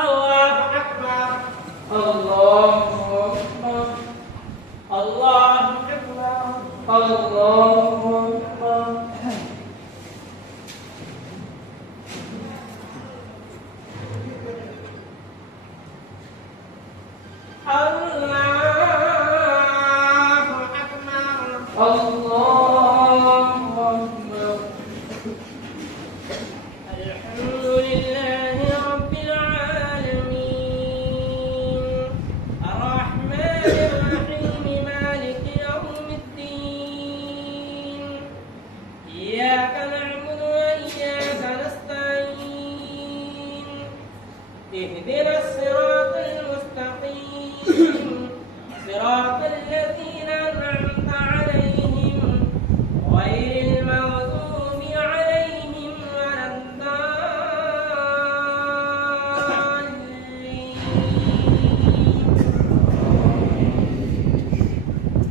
الله أكبر الله أكبر الله أكبر الله أكبر اهدنا الصراط المستقيم صراط الذين أنعمت عليهم غير المغضوب عليهم ولا الضالين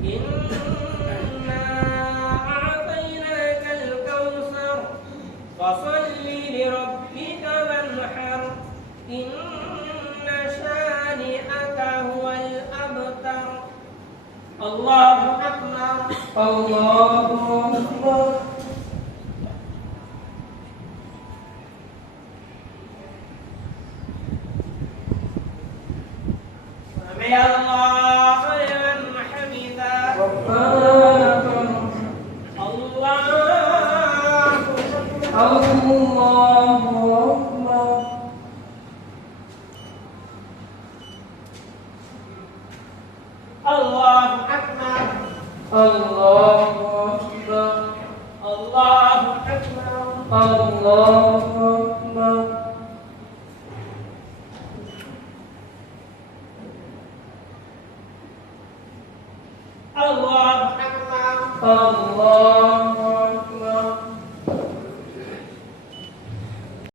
إنا أعطيناك الكوثر فصل لربك وانحر إن شانئك هو الأبتر الله أكبر الله أكبر سمع الله لمن حمده ربنا لك الله أكبر الله أكبر الله أكبر الله أكبر الله أكبر الله أكبر الله